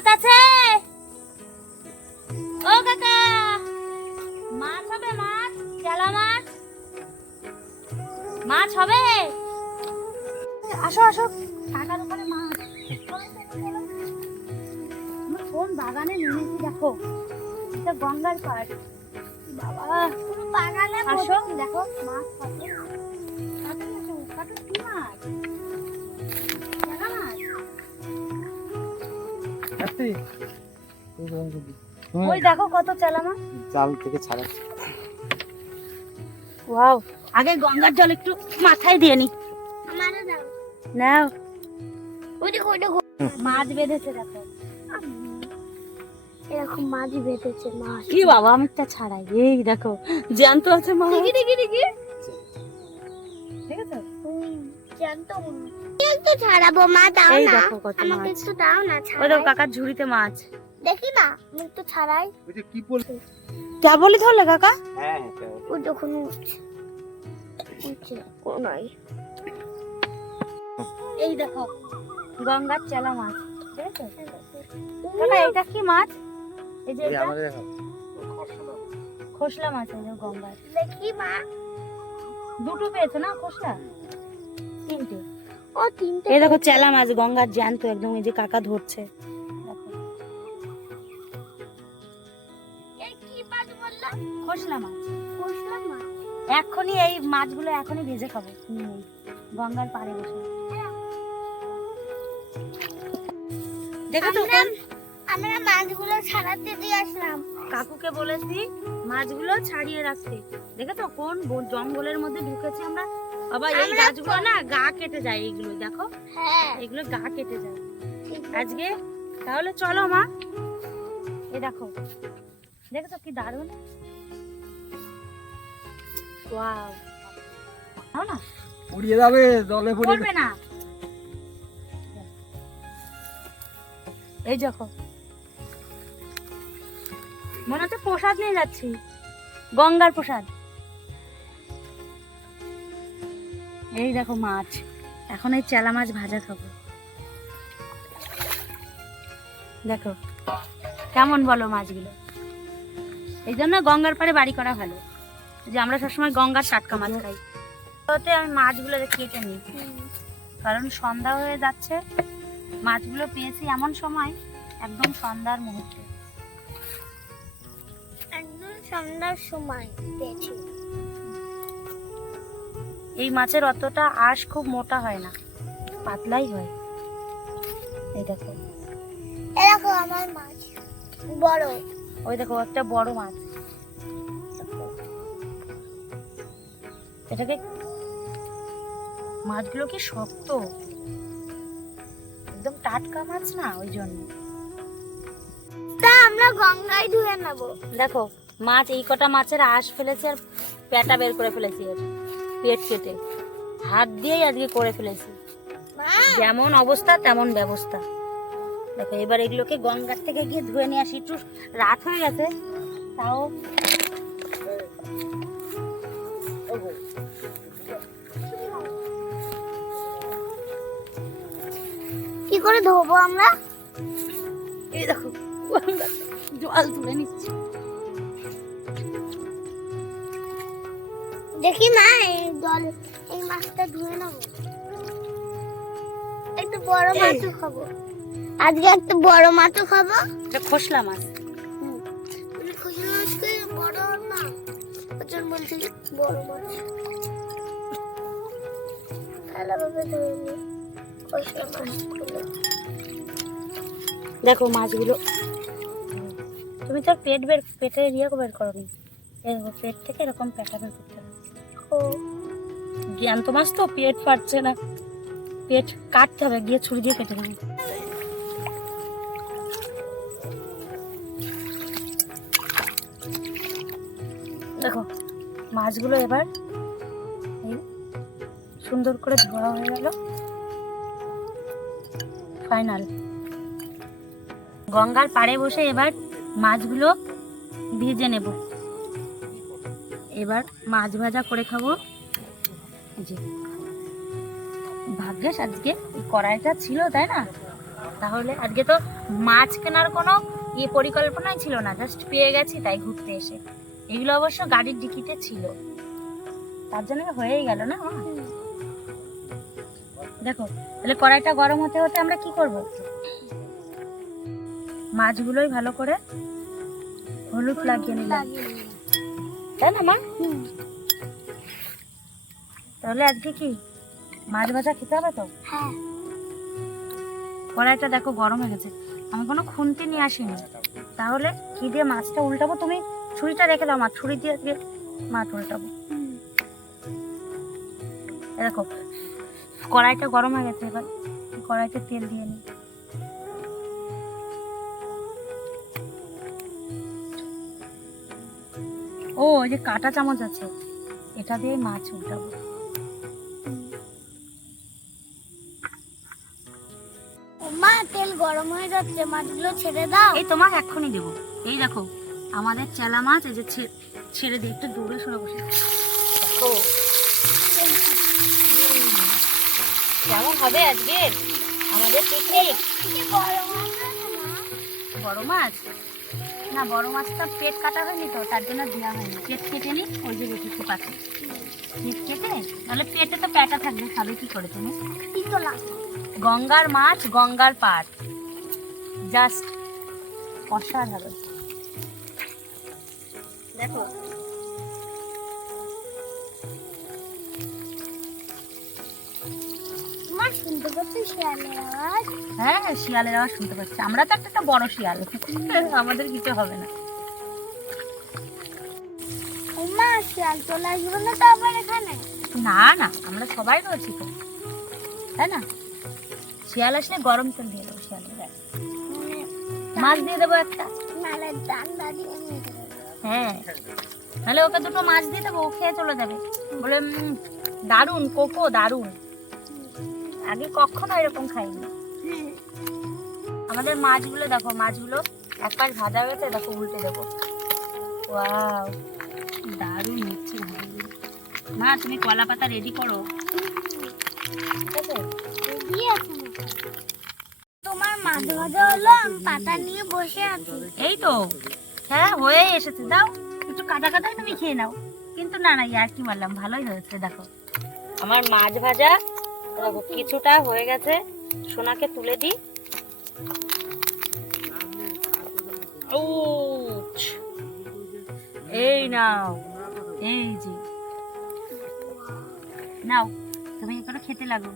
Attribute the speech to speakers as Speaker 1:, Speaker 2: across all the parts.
Speaker 1: মাছ আছে? ও কাকা, মাছ হবে মাছ চেলা মাছ। মাছ হবে? আসো আসো, কাকার উপরে মাছ। কোন বাগানে নেমেছি দেখো? এটা গঙ্গার পাড়। বাবা, বাগানে আসো দেখো, মাছ কত। মাছ? ওই দেখো কত চেলা
Speaker 2: জাল থেকে ছাড়াচ্ছি
Speaker 1: ওয়াও আগে গঙ্গার জল একটু মাথায় দিয়ে নি।
Speaker 3: আমারও দাও।
Speaker 1: নাও।
Speaker 3: ওই দেখো ওই দেখো।
Speaker 1: মাছ বেঁধেছে দেখো।
Speaker 3: এরকম মাছ বেঁধেছে মাছ।
Speaker 1: কি বাবা আমি একটা ছাড়াই। এই দেখো জ্যান্ত আছে মাছ
Speaker 3: দেখি দেখি দেখি।
Speaker 1: ঠিক আছে?
Speaker 3: জানতো একটু ছাড়াবো মা দাও
Speaker 1: এই
Speaker 3: না।
Speaker 1: দেখো কত
Speaker 3: আমাকে একটু দাও না
Speaker 1: ওই দেখো কাকার ঝুড়িতে মাছ।
Speaker 3: দেখি না আমি একটু ছাড়াই।
Speaker 2: ওই যে কি বল
Speaker 1: কে বলি ধরলে কাকা?
Speaker 2: হ্যাঁ
Speaker 3: ওই যখন উঠছে। উঠছে ও নাই
Speaker 1: এই দেখো গঙ্গার চেলা মাছ। কাকা এটা কি মাছ? এই যে এটা?
Speaker 2: আমাদের দেখো
Speaker 1: খোসলা মাছ এই গঙ্গার।
Speaker 3: দেখি মা।
Speaker 1: দুটো পেয়েছে না খোসলা? তিনটে।
Speaker 3: ও তিনটে
Speaker 1: এই দেখো চেলা মাছ গঙ্গার জ্যান্ত একদম এই যে কাকা ধরছে। দেখো
Speaker 3: মাছ
Speaker 1: খোসলা মাছ। এখনই এই মাছগুলো এখনই ভেজে খাব। গঙ্গার পাড়ে বসে। দেখো তো
Speaker 3: আমরা আমরা মাছগুলো ছাড়াতে দিয়ে আসলাম।
Speaker 1: কাকুকে বলেছি মাছগুলো ছাড়িয়ে রাখতে। দেখো তো কোন জঙ্গলের মধ্যে ঢুকেছি আমরা? আবার এই গাছগুলো না গা কেটে যায় এইগুলো দেখো।
Speaker 3: হ্যাঁ।
Speaker 1: এগুলো গা কেটে যায়। আজকে তাহলে চলো মা। এ দেখো দেখো কি দারুণ? ওয়াও। না?
Speaker 2: উড়িয়ে যাবে জলে পড়ে
Speaker 1: করবে না। এই দেখো। মনে হচ্ছে প্রসাদ নিয়ে যাচ্ছি। গঙ্গার প্রসাদ। এই দেখো মাছ। এখন এই চেলা মাছ ভাজা খাব। দেখো, কেমন বলো মাছগুলো? এই জন্য গঙ্গার পাড়ে বাড়ি করা ভালো, যে আমরা সবসময় গঙ্গার টাটকা মাছ খাই। ওতে আমি মাছগুলো কেটে নিই। কারণ সন্ধ্যা হয়ে যাচ্ছে, মাছগুলো পেয়েছি এমন সময়, একদম সন্ধ্যার মুহূর্তে।
Speaker 3: একদম সন্ধ্যার সময় পেয়েছি।
Speaker 1: এই মাছের অতটা আঁশ খুব মোটা হয় না পাতলাই হয়। এই দেখো।
Speaker 3: এরকম আমার মাছ বড়।
Speaker 1: ওই দেখো একটা বড় মাছ। এটাকে মাছগুলো কি শক্ত? একদম টাটকা মাছ না ওই জন্য?
Speaker 3: তা আমরা গঙ্গায় ধুয়ে নেব।
Speaker 1: দেখো মাছ এই কটা মাছের আঁশ ফেলেছে আর পেটা বের করে ফেলেছি। পেট কেটে। হাত দিয়েই আজকে করে ফেলেছি। যেমন অবস্থা তেমন ব্যবস্থা। দেখো এবার এগুলোকে গঙ্গার থেকে গিয়ে ধুয়ে নিয়ে আসি। একটু রাত হয়ে গেছে তাও
Speaker 3: কি করে ধোবো আমরা?
Speaker 1: এই দেখো জল তুলে নিচ্ছি।
Speaker 3: দেখি মা এই জল এই মাছটা ধুয়ে নেব। একটু বড় মাছও খাব। আজকে একটা বড় মাছও খাব।
Speaker 1: এটা খসলা মাছ।
Speaker 3: খুশি মাছকে বড় না। ওজন বলছি বড় মাছ। ভালোভাবে ধুয়ে নি খসলা মাছগুলো
Speaker 1: দেখো মাছগুলো। তুমি তো পেট বের পেটে ইয়ে বের করো নি পেট থেকে এরকম পেটা বের করতে জ্ঞান তো মাছ তো, পেট পাচ্ছে না। পেট কাটতে হবে, গিয়ে ছুরি দিয়ে কেটে নেবে। দেখো, মাছগুলো এবার সুন্দর করে ধোয়া হয়ে গেল। ফাইনাল। গঙ্গার পাড়ে বসে এবার মাছগুলো ভেজে নেব। এবার মাছ ভাজা করে খাব। যে ভাগ্যেস আজকে কড়াইটা ছিল, তাই না? তাহলে আজকে তো মাছ কেনার কোনো ইয়ে পরিকল্পনাই ছিল না জাস্ট পেয়ে গেছি তাই ঘুরতে এসে। এগুলো অবশ্য গাড়ির ডিকিতে ছিল। তার জন্য হয়েই গেল না? দেখো, তাহলে কড়াইটা গরম হতে হতে আমরা কি করব? মাছগুলোই ভালো করে হলুদ লাগিয়ে নিলাম। তাই না মা? তাহলে আজকে কি মাছ ভাজা খেতে হবে তো?
Speaker 3: হ্যাঁ।
Speaker 1: কড়াইটা দেখো গরম হয়ে গেছে। আমি কোনো খুন্তি নিয়ে আসিনি। তাহলে কি দিয়ে মাছটা উল্টাবো? তুমি ছুরিটা রেখে দাও মা ছুরি দিয়ে দিয়ে মাছ উল্টাবো। দেখো কড়াইটা গরম হয়ে গেছে এবার। কড়াইতে তেল দিয়ে নিই ও ওই যে কাটা চামচ আছে। এটা দিয়ে মাছ
Speaker 3: ও মা তেল গরম হয়ে যাচ্ছে মাছগুলো ছেড়ে দাও।
Speaker 1: এই তোমাকে এক্ষুনি দেবো। এই দেখো আমাদের চেলা মাছ এই যে ছেড়ে দিয়ে একটু দূরে সরে বসে দেখো। কেমন হবে আজকে? আমাদের পিকনিক
Speaker 3: বড় মাছ? না?
Speaker 1: বড় মাছটা পেট কাটা হয়নি তো, তার জন্য দেওয়া হয়নি। পেট কেটে নি ওই যে রেখেছি পাখি পেট কেটে তাহলে পেটে তো প্যাটা থাকবে, খাবে কি করে তুমি? গঙ্গার মাছ, গঙ্গার পাট। জাস্ট অসাধারণ। দেখো
Speaker 3: শুনতে পাচ্ছি? শিয়ালের আওয়াজ।
Speaker 1: হ্যাঁ শিয়ালের আওয়াজ শুনতে পাচ্ছি। আমরা তো একটা বড় শিয়াল। আমাদের কিছু হবে না।
Speaker 3: মা শিয়াল চলে আসবে না তো আবার এখানে?
Speaker 1: না না আমরা সবাই রয়েছি তো। তাই না? শিয়াল আসলে গরম তেল দিয়ে দেবো শিয়ালের গায়ে। মাছ দিয়ে দেবো একটা। হ্যাঁ। তাহলে ওকে দুটো মাছ দিয়ে দেবো ও খেয়ে চলে যাবে। বলে "উম, দারুণ কোকো দারুণ। আগে কখনো এরকম খাইনি। আমাদের মাছগুলো দেখো মাছগুলো এক পাশ ভাজা হয়েছে দেখো উল্টে দেবো। ওয়াও। দারুণ হচ্ছে মা তুমি কলা পাতা রেডি করো?
Speaker 3: তোমার মাছ ভাজা হলো? আমি পাতা নিয়ে বসে আছি।
Speaker 1: এই তো। হ্যাঁ হয়ে এসেছে। দাও একটু কাটা কাটাই তুমি খেয়ে নাও। কিন্তু না না ইয়ার কি বললাম? ভালোই হয়েছে দেখো। আমার মাছ ভাজা দেখো কিছুটা হয়ে গেছে। সোনাকে তুলে দিই। এই নাও এই যে। নাও তুমি এগুলো খেতে লাগো।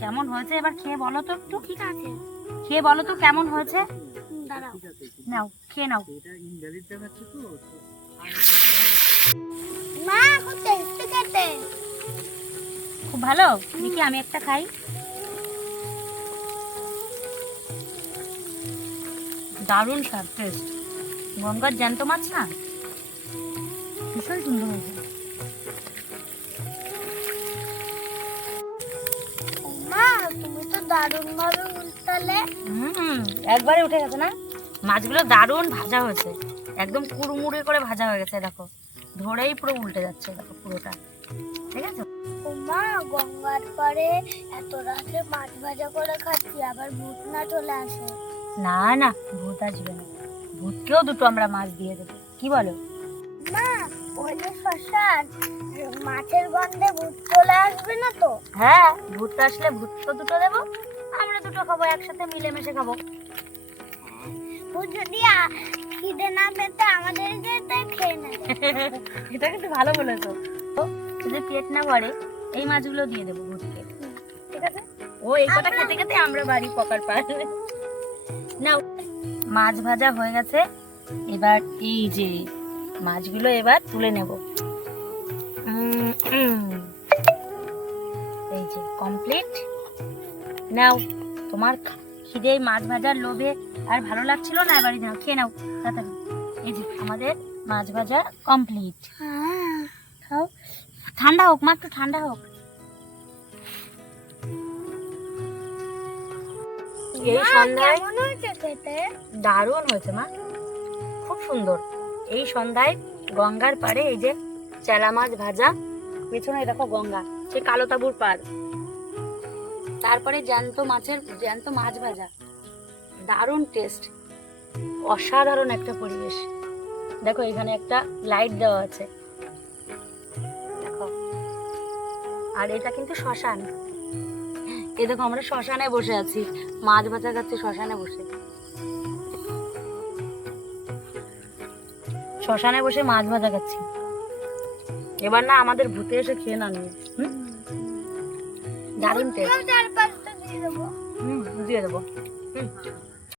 Speaker 1: কেমন হয়েছে এবার খেয়ে বলো তো একটু।
Speaker 3: ঠিক আছে।
Speaker 1: খেয়ে বলো তো কেমন হয়েছে? নাও খেয়ে নাও।
Speaker 3: মা এখন খেতে
Speaker 1: খুব ভালো? দেখি আমি একটা খাই। দারুণ স্বাদ টেস্ট গঙ্গার জ্যান্ত মাছ না? ভীষণ সুন্দর হয়েছে।
Speaker 3: মা তুমি তো দারুণ ভাবে উল্টালে
Speaker 1: হুম একবারে উঠে গেছে না? মাছগুলো দারুণ ভাজা হয়েছে। একদম কুড়মুড়ে করে ভাজা হয়ে গেছে দেখো। ধরেই পুরো উল্টে যাচ্ছে দেখো পুরোটা। ঠিক আছে
Speaker 3: ও মা গঙ্গার পাড়ে এত রাতে মাছ ভাজা করে খাচ্ছি আবার ভূত না চলে আসে।
Speaker 1: না না ভূত আসবে না। ভূতকেও দুটো আমরা মাছ দিয়ে দেবো। কি বলো?
Speaker 3: মা ওই যে শ্মশান মাছের গন্ধে ভূত চলে আসবে না তো?
Speaker 1: হ্যাঁ ভূত আসলে ভূত তো দুটো দেবো আমরা দুটো খাব একসাথে মিলেমিশে খাব।
Speaker 3: ভূত যদি খিদে না পেতে আমাদেরকে তো খেয়ে নেবে।
Speaker 1: এটা কিন্তু ভালো বলেছ। তো পেট না ভরে এই মাছগুলো দিয়ে দেবো ভূতকে ঠিক আছে? ও এই কটা খেতে খেতে আমরা বাড়ি পকার পার নাও মাছ ভাজা হয়ে গেছে। এবার এই যে মাছগুলো এবার তুলে নেব। এই যে কমপ্লিট নাও তোমার খিদে মাছ ভাজার লোভে আর ভালো লাগছিল না? এবারে নাও খেয়ে নাও তাড়াতাড়ি। এই যে আমাদের মাছ ভাজা কমপ্লিট
Speaker 3: হ্যাঁ।
Speaker 1: খাও। ঠান্ডা হোক মা একটু ঠান্ডা হোক। এই সন্ধ্যায় দারুণ হয়েছে মা। খুব সুন্দর। এই সন্ধ্যায় গঙ্গার পাড়ে এই যে চেলা মাছ ভাজা পেছনে দেখো গঙ্গা সে কালো তাবুর পাড়। তারপরে জ্যান্ত মাছের জ্যান্ত মাছ ভাজা। দারুণ টেস্ট অসাধারণ একটা পরিবেশ। দেখো এখানে একটা লাইট দেওয়া আছে। আর এটা কিন্তু শ্মশান। এ দেখো আমরা শ্মশানে বসে আছি। মাছ ভাজা খাচ্ছি শ্মশানে বসে। শ্মশানে বসে মাছ ভাজা খাচ্ছি। এবার না আমাদের ভূতে এসে খেয়ে না নিয়ে? দারুণ টেস্ট
Speaker 3: দিয়ে দেবো।
Speaker 1: হুম দিয়ে দেবো। হুম।